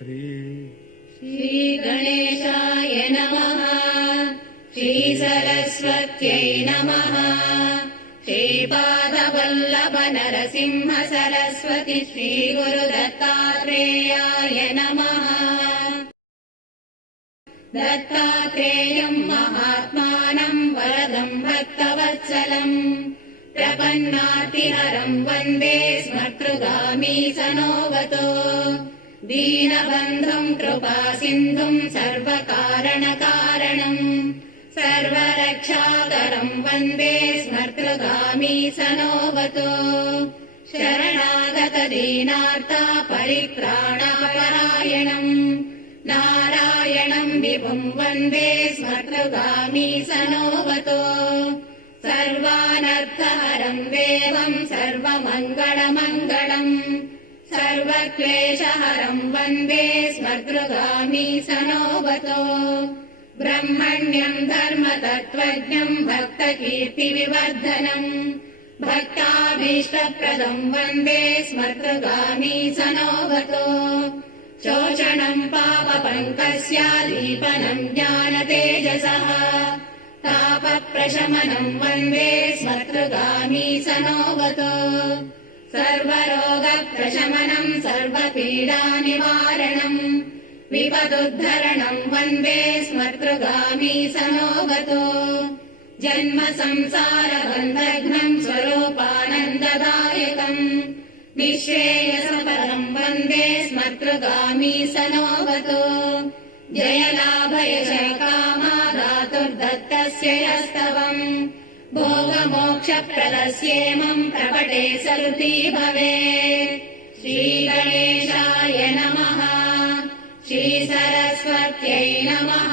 श्रीगणेशाय नमः। श्रीसरस्वत्यै नमः। श्रीपादवल्लभ नरसिंह सरस्वती श्रीगुरुदत्तात्रेयाय नमः। दत्तात्रेयम् महात्मानम् वरदम् भक्तवत्सलम् प्रपन्नार्तिहरम् वन्दे स्मर्तृगामी सनोवतो। दीनबन्धुम् कृपासिन्धुम् सर्वकारणकारणम् सर्वरक्षाकरम् वन्दे स्मर्तृगामी सनोवतो। शरणागत दीनार्ता परित्राणापरायणम् नारायणम् विभुम् वन्दे स्मर्तृगामी सनोवतो। सर्वानर्थहरम् देवम् सर्वमङ्गलमङ्गलम् सर्वक्लेशहरम् वन्दे स्मर्तृगामी सनोवतो। ब्रह्मण्यम् धर्मतत्त्वज्ञम् भक्तकीर्तिविवर्धनम् भक्ताभीष्टप्रदम् वन्दे स्मर्तृगामी सनोवतो। शोषणम् पापपङ्कस्य दीपनम् ज्ञानतेजसः तापप्रशमनम् वन्दे स्मर्तृगामी सनोवतो। सर्वरोगप्रशमनम् सर्वपीडानिवारणम् विपदुद्धरणम् वन्दे स्मर्तृगामी सनोवतो। जन्म संसारबन्धघ्नम् स्वरूपानन्ददायकम् निःश्रेयसपरम् वन्दे स्मर्तृगामी सनोवतो। जयलाभयशकामादातुर्दत्तस्य यस्तवम् भोगमोक्षप्रदस्येमम् प्रपटे सरुती भवेत्। श्रीगणेशाय नमः। श्रीसरस्वत्यै नमः।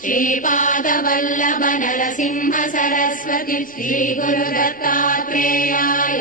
श्रीपादवल्लभ नरसिंह सरस्वती श्रीगुरुदत्तात्रेयाय